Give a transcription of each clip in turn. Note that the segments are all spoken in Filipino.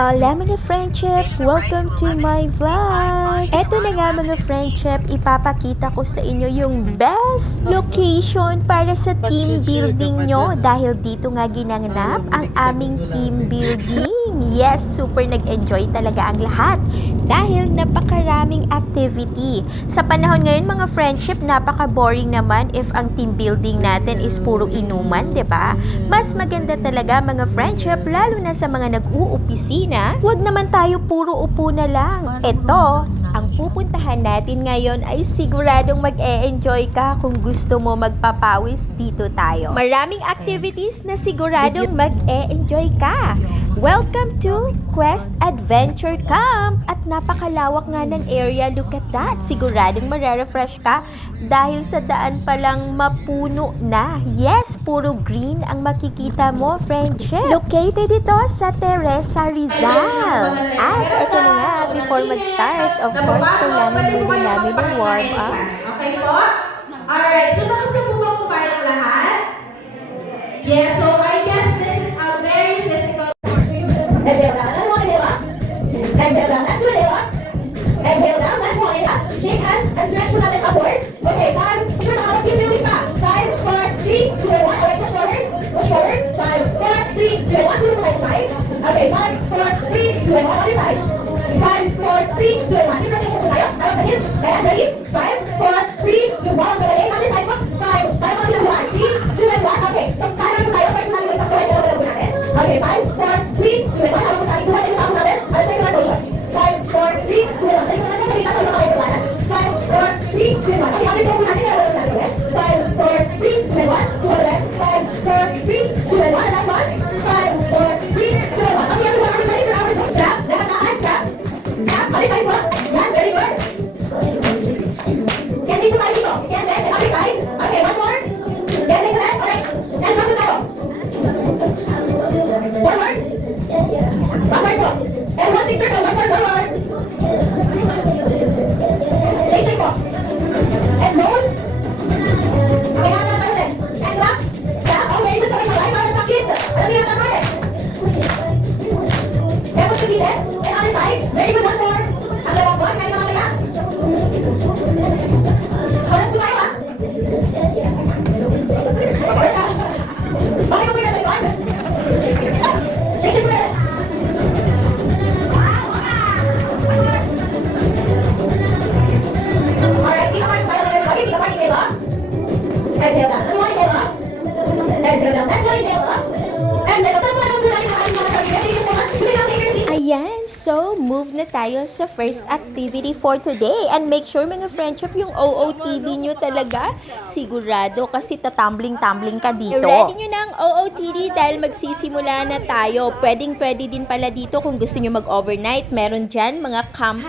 Hola mga friendship! Welcome to my vlog! Eto na nga mga friendship, ipapakita ko sa inyo yung best location para sa team building nyo dahil dito nga ginanap ang aming team building. Yes, super nag-enjoy talaga ang lahat dahil napakaraming activity. Sa panahon ngayon mga friendship, napaka-boring naman if ang team building natin is puro inuman, 'di ba? Mas maganda talaga mga friendship, lalo na sa mga nag-uupisina, huwag naman tayo puro upo na lang. Ito, ang pupuntahan natin ngayon ay siguradong mag-e-enjoy ka kung gusto mo magpapawis dito tayo. Maraming activities na siguradong mag-e-enjoy ka. Welcome to Quest Adventure Camp! At napakalawak nga ng area, look at that. Siguradong marerefresh ka dahil sa daan pa lang mapuno na. Yes, puro green ang makikita mo, friendship. Located ito sa Teresa Rizal. At ito na nga, before mag-start, of course, kailangan muna namin ng warm up. Okay po? Alright, so tapos na po ba kumain ang lahat? Yes, so I guess this is a very physical. Exhale down, let's walk it up. Exhale down, let's do it up. Exhale down, let's walk it up. Shake hands and stretch from natin upwards. Okay, 5, sure makapag keep building pa. 5, 4, 3, 2, and 1. Okay, push forward. Push forward. 5, 4, 3, 2, and 1. Move to the side. Okay, 5, 4, 3, 2, and 1. On this side. 5, 4, 3, 2, and 1. Keep rotation tayo. Tapos sa heels. And ready? 5, 4, 3, 2, 1. On the leg. On this side po. 5, para kami lang 1. 3, 2, and 1. Okay, so kaya naman tayo. Pwede namin sa tuloy. Dalawa po natin. Okay, 5, 4, 3, 2, and 1. Habang sa ating buhay, ito ako natin. Ano siya yung motion? 5, 4, 3, 2, and 1. Sa ito natin nakita sa mga ito. 5, 4, 3, 2, and 1. Okay, habang ito po natin. Dalawa po natin. 5, 4, 3, 2, and 1. 2, and 5, 4, 3, 2, and 1. And last one. 5, 4, 3, 2, and 1. Okay, everyone, are we ready for our result? Clap. Lakad-lakad. Clap. Clap. On this side po. Yan, very good. Yan din po tayo dito. Yan din. On this side. Okay, one more. Yan din ulit. Okay. Yan, sabi tayo. Forward. Backward po. And one big circle. Forward. Shake po. And roll. Okay, nakakala ulit. And clap. Clap. Okay, ito sa line. Para practice. Alam niyo na tayo. Kaya po sa gilid. And on the side. Very good. One more. Ang lalak po. Kahit mamaya. Oras po tayo ha. Circle. Okay po kayo sa likod. Shake po ulit. Alright, kita part tayo ulit. Okay, kita part inhale up. Exhale down. Ano mo inhale up? Exhale down. Let's go inhale up. And then, tapos naman po natin ang ating mga sarili. Thank you so much. Sige lang, take your seat. Ayan, so move na tayo sa first activity for today. And make sure mga friendship, yung OOTD nyo talaga, sigurado kasi tatumbling-tumbling ka dito. Ready nyo na ang OOTD dahil magsisimula na tayo. Pwede din pala dito kung gusto nyo mag-overnight. Meron dyan mga camp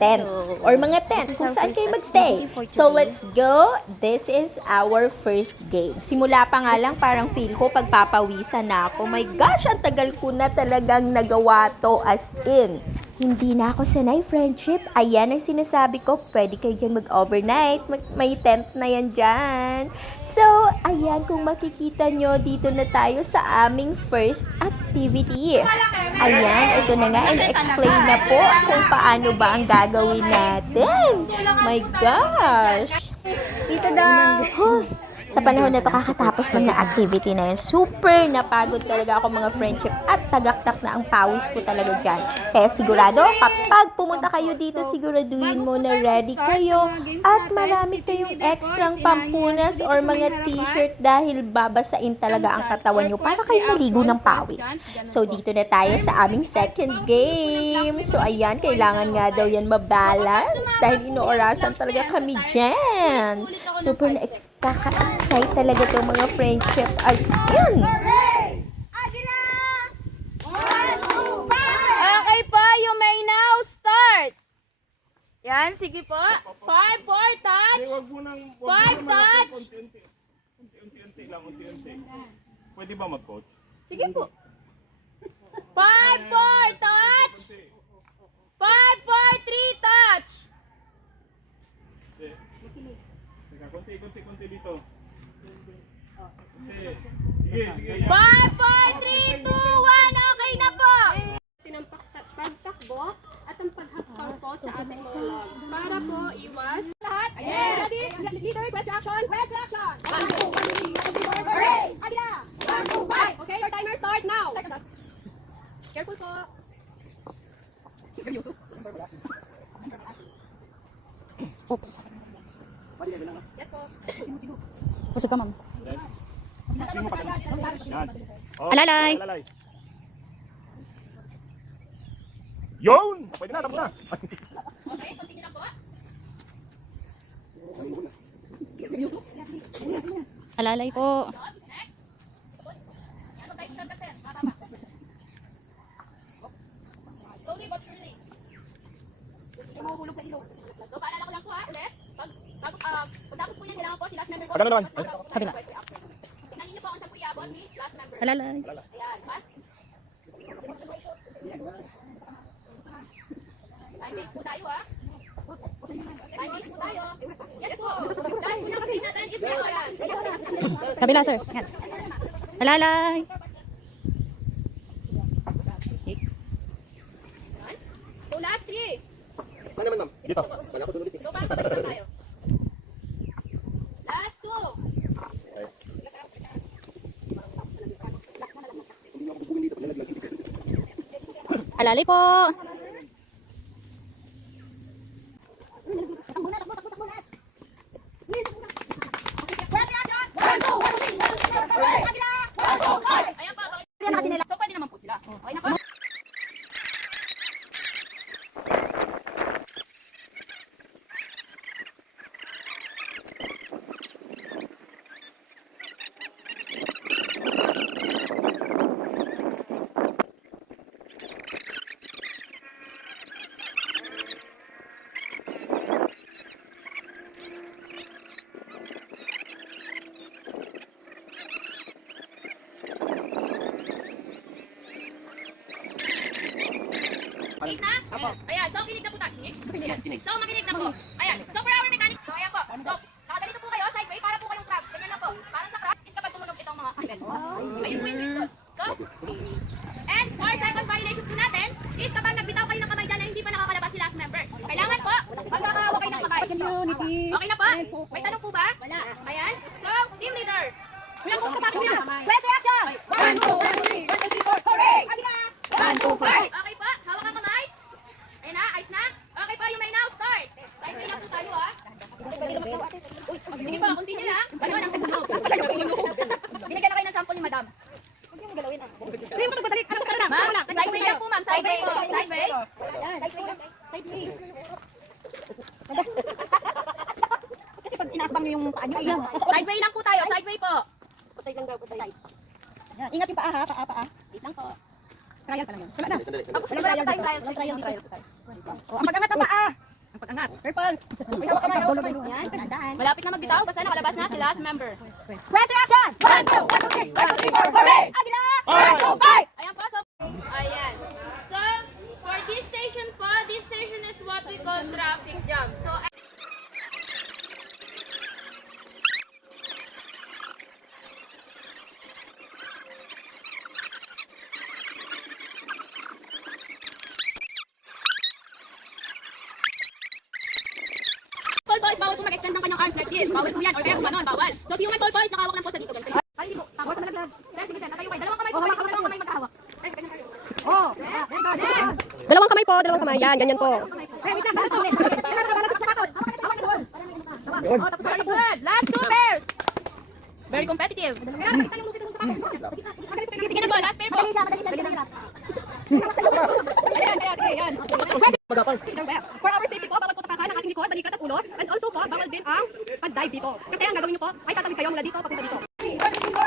tent or mga tent kung saan kayo magstay. So let's go. This is our first game. Simula pa nga lang parang feel ko pagpapawisan na ako. My gosh, ang tagal ko na talagang nagawa to as in. Hindi na ako sanay, friendship. Ayan ang sinasabi ko. Pwede kayo dyan mag-overnight. May tent na yan dyan. So, ayan, kung makikita nyo, dito na tayo sa aming first activity. Ayan, ito na nga. And-explain na po kung paano ba ang gagawin natin. My gosh. Dito daw. Sa panahon na to, kakatapos lang na activity na yun. Super napagod talaga ako mga friendship at tagaktak na ang pawis ko talaga dyan. Kaya sigurado, kapag pumunta kayo dito, siguraduhin mo na ready kayo at marami kayong extrang pampunas or mga t-shirt dahil babasain talaga ang katawan nyo para kayo maligo ng pawis. So, dito na tayo sa aming second game. So, ayan, kailangan nga daw yan mabalance dahil inoorasan talaga kami dyan. Super kaka-excite talaga itong mga friendship as in. Okay po, you may now start. Yan, sige po. 5, 4, touch. 5, touch. Unti-unti lang, unti-unti. Pwede ba mag-coach? Sige po. 5, 4, touch. 5, 4, 3, touch. Teka, konti dito. Sige, sige. 5, 4, 3, 2, 1. Okay na po. sa ating mga lungs. Para po iwas lahat. Ready? Leader, press action. Press action. 1, 2, 3, 4, hooray! Agila! 1, 2, 5. Okay, your timer start now. Careful po. Oops. Yes po. Busog ka, ma'am. Yan. Oh, Alalay. Alalay. Yun! Pwede na, tapos na. Okay, continue na po. Alalay po. Slowly but surely. Humuhulog sa ilong. So, paalala ko lang po ulit. Pagtapos po yan, kailangan po si last member po. Pagkano naman? Kabila. Tingnan niyo po kung saan po iabot ni last member. Alalay. Ayan, pass. Time waste po tayo Time waste po tayo. Yes po. Time po na kasi natin is zero yan. Kabila, sir. Yan. Alalay. So, last three. Dito. So, parang pabalik lang tayo. Last two. Alalay po. Ayan pa. So, pwede naman po sila. Okay na po? Kinig na? Ayan, so kinig na po tayo. Kinig? So makinig na po. Ayan, so for our mechanics, so ayan po. So, nakaganito po kayo, sideway, para po kayong crabs. Ganyan lang po. Parang sa crabs, is kapag tumunog itong mga angle. Ayun po yung twist doon. So, and for second violation po natin, is kapag nagbitaw kayo ng kamay dyan na hindi pa nakakalabas si last member. Kailangan po, magkakahawak kayo ng kamay. Okay na po? May tanong po ba? Wala. Ayan. So, team leader. Press reaction! 1, 2, 3, 4, hooray! Agila! 1, 2, 5. Okay po, hawak ang kamay. Ayun na, ayos na. Okay po, you may now start. Sideway lang po tayo Sige po, continue ha. Ganun ang tumunog. Binigyan na kayo ng sample ni madam. Hindi mo magbalik. Ano ka lang? Ma'am, sideway lang po ma'am. Sideway po. Sideway. Kasi pag inaakbang yung paa niyo, ayan. Sideway lang po tayo. Sideway po. Side lang daw, side. Ingat yung paa ha, paa. Wait lang po. Trial pa lang yun. Wala na. Tapos wala po tayong trials. Trial. Ang pag-angat ang paa. Ang pag-angat. Purple. May hawak kamay. Yan, tandaan. Malapit na magbitaw. Basta nakalabas na si last member. Press reaction! 1, 2, 3, 4, hooray! Agila! 1, 2, 5. Ayan po. So, ayan. So, for this station po, this station is what we call traffic jam. So, Paul boys, bawal po mag-extend ng kanyang arms like this. Bawal po yan. Or kaya gumanon, bawal. So, human Paul boys, nakahawak lang po sa dito. Ay, hindi po. Tawag sa malaglag. Sir, sige sir, natayo kayo. Dalawang kamay po. Dalawang kamay magkahawak. Dalawang kamay po, dalawang kamay. Yan, ganyan po. Oh, tapos very good. Last two pairs. Very competitive. Sige na po, last pair po. For our safety po, bawal po tapakan ang ating likod, balikat at ulo. And also po, bawal din ang pag-dive dito. Kasi ang gagawin niyo po, ay tatawid kayo mula dito, papunta dito.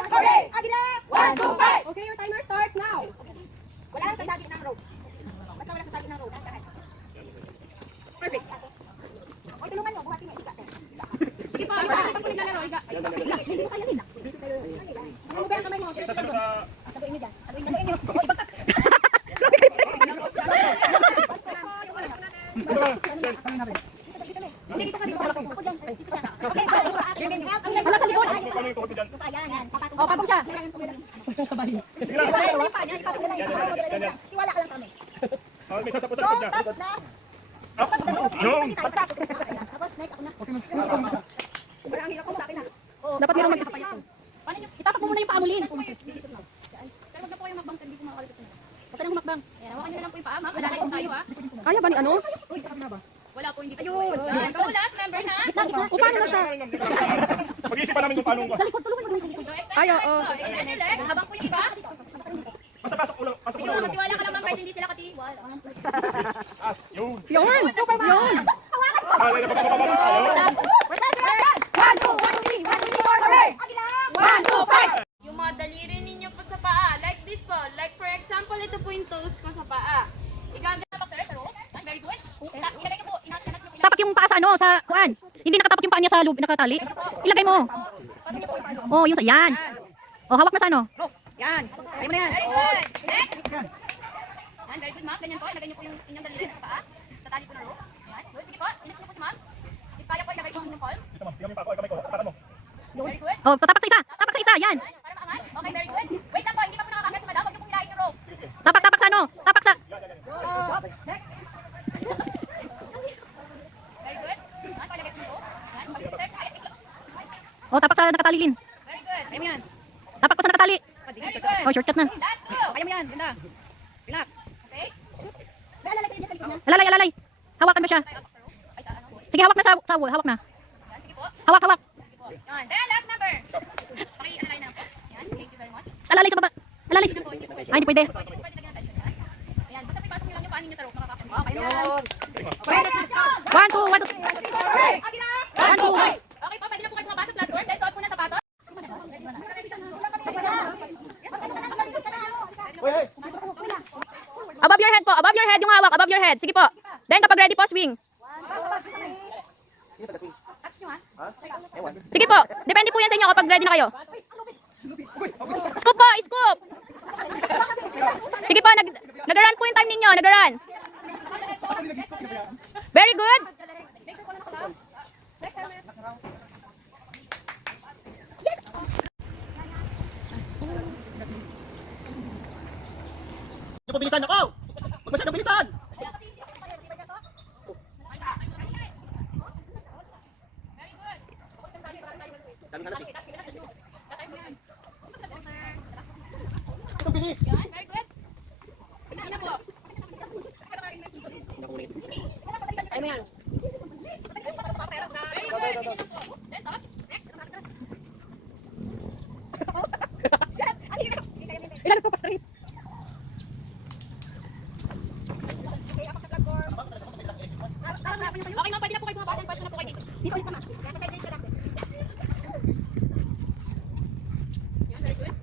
Hooray! Agila! 1, 2, 5. Okay, your timer starts now. Wala ang sasagi ng rope. Basta wala sasagi ng rope. Perfect. Oy, tulungan mo, buhatin niyo. Sige po, isa lang po naglalaro. Iga. Ano ba ang kamay mo? Isa sa... Sabuin niyo dyan. Sabuin niyo. Oy, bagsak. Wala sa likod. Paano yung tukot dyan? O, patong siya. Sige lang. Yan. Iwala ka lang kami. May sasapo sa So, likod niya. touch na. Yung. Dapat mayroong mag- Paano nyo? Itapak mo muna yung paa mo, Lin. Sir, wag na po kayo makbang. Hindi ko makakalit na. Huwag ka nang humakbang. Ayan, hawakan nyo na lang po yung paa, ma'am. Malalay po tayo, ha. Kaya ba ni ano? Wala po, hindi po. Ayun. So, last member na. O paano na siya? Pag-iisipan namin kung paano ba. So, extend Ay, your legs, oo. po. Extend your legs. Habang po yung iba. Pasok ulo. Pasok Sige, ulo. magtiwala ka lang, ma'am, kahit hindi sila katiwala. Yun. Yun! Yun! Yung mga daliri ninyo po sa paa, like this po. Like for example, ito po yung toes ko sa paa. Igagana sir, sa rope. Very good. Ilagay ko po, inasanat nyo. Tapak yung paa sa ano, sa kuan. Hindi nakatapak yung paa niya sa loob, nakatali. Ilagay mo. Oh, yung sa, yan. Oh, hawak na sa ano. Very good. Next. Yan, very good, ma'am. Ganyan po. Ilagay nyo po yung inyong daliri sa paa. Tatali po na rope. Yan. Good. Sige po. Inap nyo po si ma'am. If kaya po, ilagay po ang inyong palm. Very good. Oh, tapak sa isa. Tapak sa isa, yan. Para maangat. Okay, very good. Wait lang po. Hindi pa po nakakagat si madam. Huwag niyo pong hilahin yung rope. Tapak sa ano. Tapak sa... Next. Very good. Yan, palagay po yung toes. Yan. Palagay po, sir. Ay, Oh, tapak sa nakatali, Lin. very good. Tapak pa sa nakatali. Very good. Oh, shortcut na. Last two. Okay. Alalay, alalay. Hawakan mo siya. Ay, sa ano? Sige, hawak na sa wall. Hawak na. Yan, sige po. Hawak, hawak. Sige po. Yan. Then, last number. Paki-align na po. Yan. Thank you very much. Alalay sa baba. Alalay. Hindi po, hindi po pwede. Ay, hindi pwede. Hindi po pwede lagyan ng tension. Yan. Ayan. Basta ipasok nyo lang yung paan ninyo sa rope. Makakasunod. Okay. Yan. 1, 2, 1, 2. 1, 2, 1. Okay po, pwede na po kayo bumaba sa platform. Dahil suot po na sapatos. Above your head po. Above your head yung hawak. Above your head. Sige po. Then kapag ready po, swing. Sige po. Depende po yan sa inyo kapag ready na kayo. Scoop po. Scoop. Sige po. Nag-run po yung time ninyo. Nag-run. Very good. Bilisan ako! Huwag masyadong bilisan! Ito bilis! Very good. Hindi na po. Very good. Hindi na po. Then, top. Next. Ilan po pa straight? Okay, ma'am, pwede na po kayo bumaba. Then, pwede na po kayo dito. Dito ulit naman. Yan, very good. Then, very good.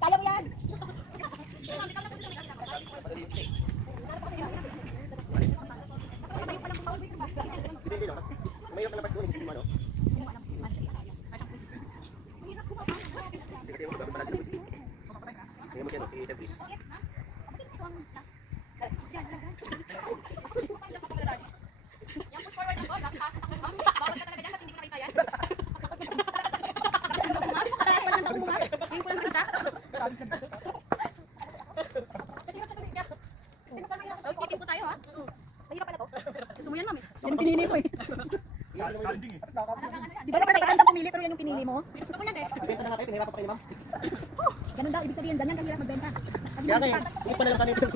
Kaya mo yan! Yan, push forward lang po. Bawal ka talaga dyan. Ba't hindi ko nakita yan? Mataas pa lang ako mo, ma'am. Ngayon ko lang nakita. Housekeeping po tayo, ha? Mahirap pala to. Gusto mo yan, ma'am, eh. Yan ang pinili ko eh. Di ba naman magandang pumili pero yan yung pinili mo? Gusto ko yan, eh. Benta na nga kayo, pinahirapan pa kayo, ma'am. Ganun daw, ibig sabihin, ganyan kahirap magbenta. Kaya nga eh, hindi pa na lang sana ito.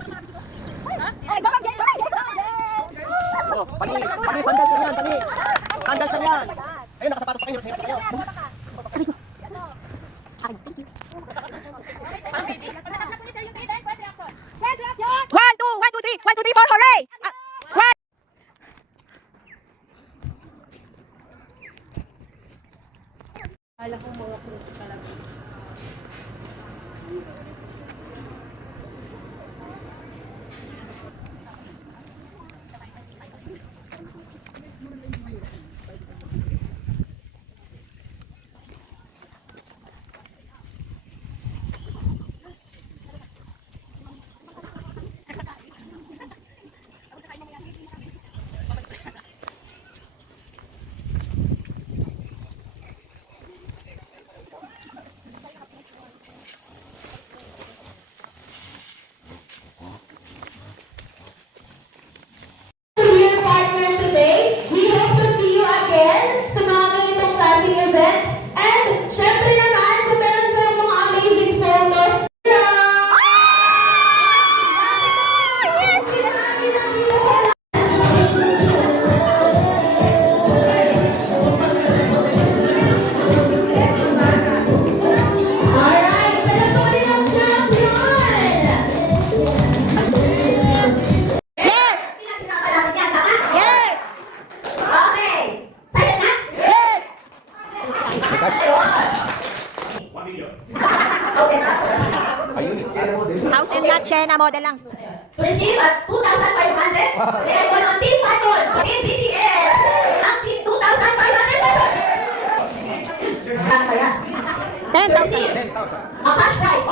Ay, go, Jen! Oh, pani, sandals lang yan, pani. Sandals lang yan. Ayun, nakasapatos pa kayo, hirap kayo. Pagkatapos na po ni Sir yung 3, then, first reaction. 1, 2, 1, 2, 3. 1, 2, 3, 4. Hooray! 1. Okay, Ayun, China model. House and lot, share na model lang. to receive at 2,500, may I call on Team Python, Team BTS, ang Team 2,500 pesos. Ano kaya? To 10,000. receive a cash prize